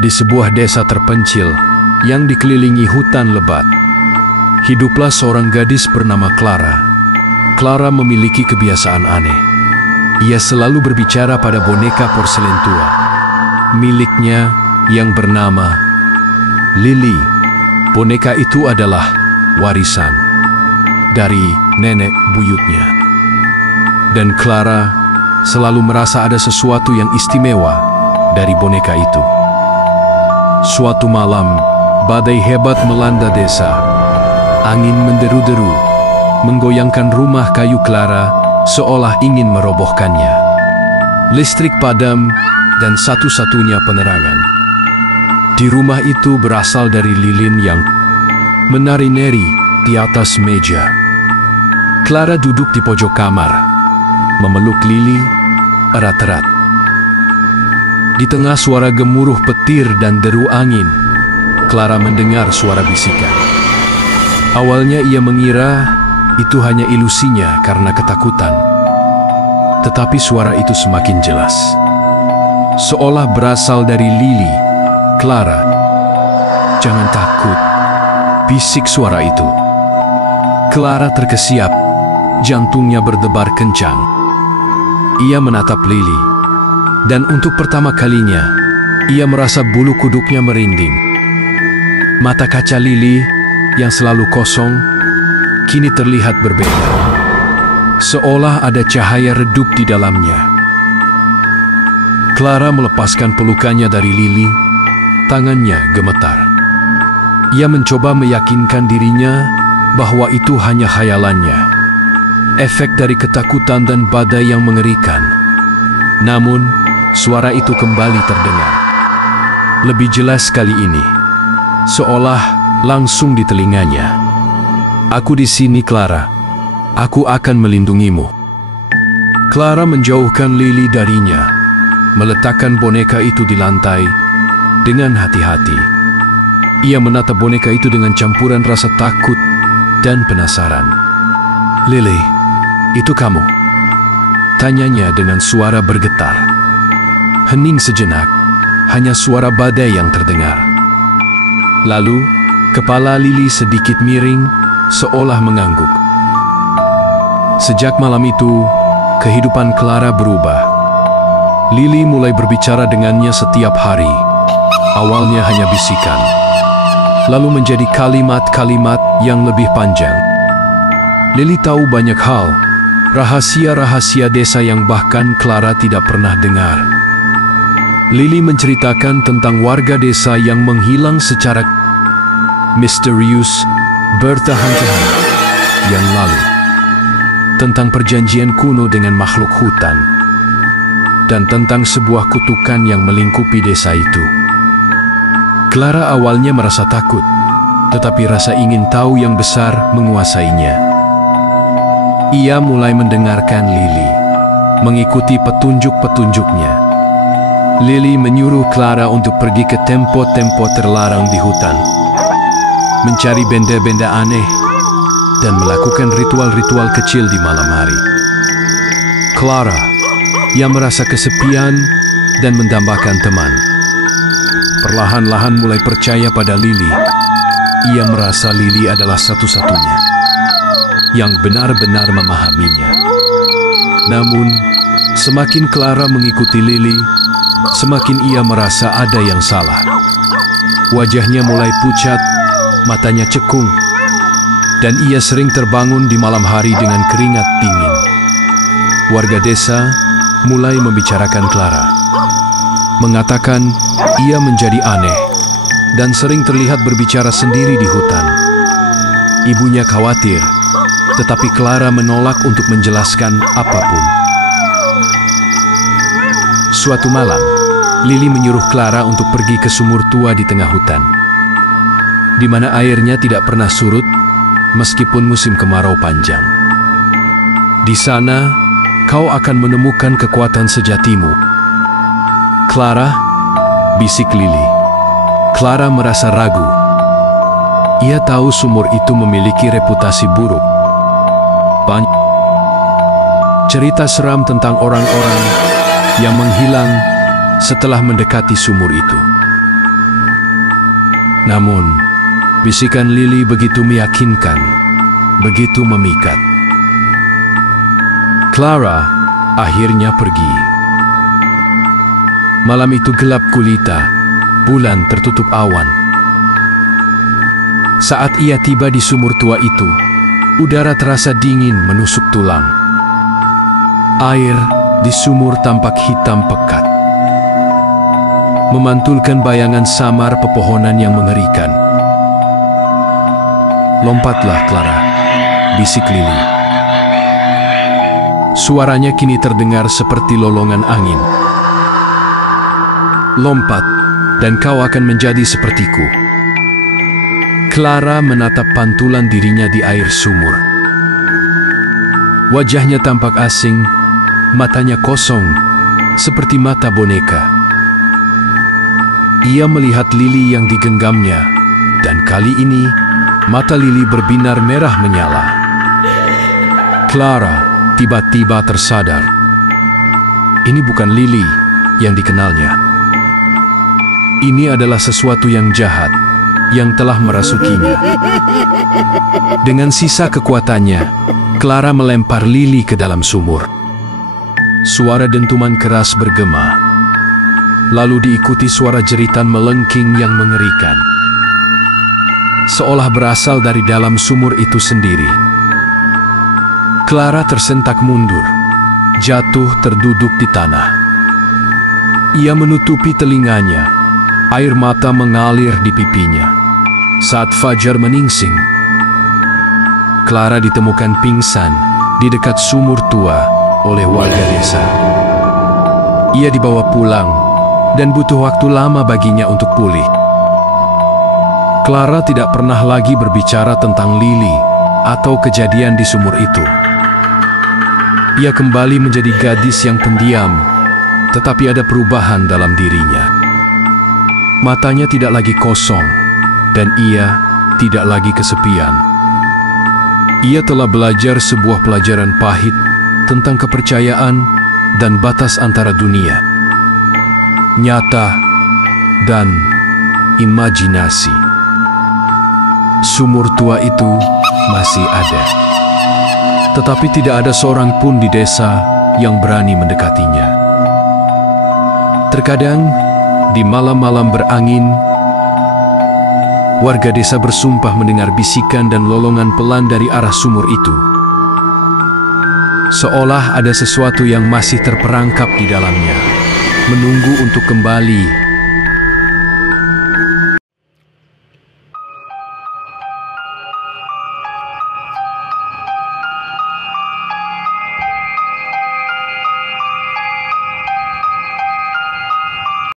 Di sebuah desa terpencil yang dikelilingi hutan lebat, hiduplah seorang gadis bernama Clara. Clara memiliki kebiasaan aneh. Ia selalu berbicara pada boneka porselen tua miliknya yang bernama Lily. Boneka itu adalah warisan dari nenek buyutnya. Dan Clara selalu merasa ada sesuatu yang istimewa dari boneka itu. Suatu malam, badai hebat melanda desa. Angin menderu-deru, menggoyangkan rumah kayu Clara seolah ingin merobohkannya. Listrik padam dan satu-satunya penerangan di rumah itu berasal dari lilin yang menari-nari di atas meja. Clara duduk di pojok kamar, memeluk Lily erat-erat. Di tengah suara gemuruh petir dan deru angin, Clara mendengar suara bisikan. Awalnya ia mengira itu hanya ilusinya karena ketakutan. Tetapi suara itu semakin jelas, seolah berasal dari Lily. "Clara, jangan takut," bisik suara itu. Clara terkesiap, jantungnya berdebar kencang. Ia menatap Lily, dan untuk pertama kalinya, ia merasa bulu kuduknya merinding. Mata kaca Lily yang selalu kosong, kini terlihat berbeda. Seolah ada cahaya redup di dalamnya. Clara melepaskan pelukannya dari Lily, tangannya gemetar. Ia mencoba meyakinkan dirinya bahwa itu hanya khayalannya, efek dari ketakutan dan badai yang mengerikan. Namun, suara itu kembali terdengar. Lebih jelas kali ini, seolah langsung di telinganya. "Aku di sini, Clara. Aku akan melindungimu." Clara menjauhkan Lily darinya, meletakkan boneka itu di lantai dengan hati-hati. Ia menatap boneka itu dengan campuran rasa takut dan penasaran. "Lily, itu kamu?" tanyanya dengan suara bergetar. Hening sejenak, hanya suara badai yang terdengar. Lalu, kepala Lily sedikit miring, seolah mengangguk. Sejak malam itu, kehidupan Clara berubah. Lily mulai berbicara dengannya setiap hari. Awalnya hanya bisikan, lalu menjadi kalimat-kalimat yang lebih panjang. Lily tahu banyak hal, rahasia-rahasia desa yang bahkan Clara tidak pernah dengar. Lily menceritakan tentang warga desa yang menghilang secara misterius bertahun-tahun yang lalu, tentang perjanjian kuno dengan makhluk hutan, dan tentang sebuah kutukan yang melingkupi desa itu. Clara awalnya merasa takut, tetapi rasa ingin tahu yang besar menguasainya. Ia mulai mendengarkan Lily, mengikuti petunjuk-petunjuknya. Lily menyuruh Clara untuk pergi ke tempat-tempat terlarang di hutan, mencari benda-benda aneh, dan melakukan ritual-ritual kecil di malam hari. Clara, yang merasa kesepian dan mendambakan teman, perlahan-lahan mulai percaya pada Lily. Ia merasa Lily adalah satu-satunya yang benar-benar memahaminya. Namun, semakin Clara mengikuti Lily, semakin ia merasa ada yang salah. Wajahnya mulai pucat, matanya cekung, dan ia sering terbangun di malam hari dengan keringat dingin. Warga desa mulai membicarakan Clara, mengatakan ia menjadi aneh dan sering terlihat berbicara sendiri di hutan. Ibunya khawatir, tetapi Clara menolak untuk menjelaskan apapun. Suatu malam, Lily menyuruh Clara untuk pergi ke sumur tua di tengah hutan, di mana airnya tidak pernah surut meskipun musim kemarau panjang. "Di sana, kau akan menemukan kekuatan sejatimu, Clara," bisik Lily. Clara merasa ragu. Ia tahu sumur itu memiliki reputasi buruk. Cerita seram tentang orang-orang yang menghilang setelah mendekati sumur itu. Namun, bisikan Lili begitu meyakinkan, begitu memikat. Clara akhirnya pergi. Malam itu gelap gulita, bulan tertutup awan. Saat ia tiba di sumur tua itu, udara terasa dingin menusuk tulang. Air di sumur tampak hitam pekat, memantulkan bayangan samar pepohonan yang mengerikan. "Lompatlah, Clara," bisik Lili. Suaranya kini terdengar seperti lolongan angin. "Lompat, dan kau akan menjadi sepertiku." Clara menatap pantulan dirinya di air sumur. Wajahnya tampak asing, matanya kosong, seperti mata boneka. Ia melihat Lili yang digenggamnya, dan kali ini mata Lili berbinar merah menyala. Clara tiba-tiba tersadar. Ini bukan Lili yang dikenalnya. Ini adalah sesuatu yang jahat yang telah merasukinya. Dengan sisa kekuatannya, Clara melempar Lili ke dalam sumur. Suara dentuman keras bergema, lalu diikuti suara jeritan melengking yang mengerikan, seolah berasal dari dalam sumur itu sendiri. Clara tersentak mundur, jatuh terduduk di tanah. Ia menutupi telinganya, air mata mengalir di pipinya. Saat fajar meningsing, Clara ditemukan pingsan di dekat sumur tua oleh warga desa. Ia dibawa pulang dan butuh waktu lama baginya untuk pulih. Clara tidak pernah lagi berbicara tentang Lili atau kejadian di sumur itu. Ia kembali menjadi gadis yang pendiam, tetapi ada perubahan dalam dirinya. Matanya tidak lagi kosong, dan ia tidak lagi kesepian. Ia telah belajar sebuah pelajaran pahit tentang kepercayaan dan batas antara dunia nyata dan imajinasi. Sumur tua itu masih ada, tetapi tidak ada seorang pun di desa yang berani mendekatinya. Terkadang, di malam-malam berangin, warga desa bersumpah mendengar bisikan dan lolongan pelan dari arah sumur itu. Seolah ada sesuatu yang masih terperangkap di dalamnya, menunggu untuk kembali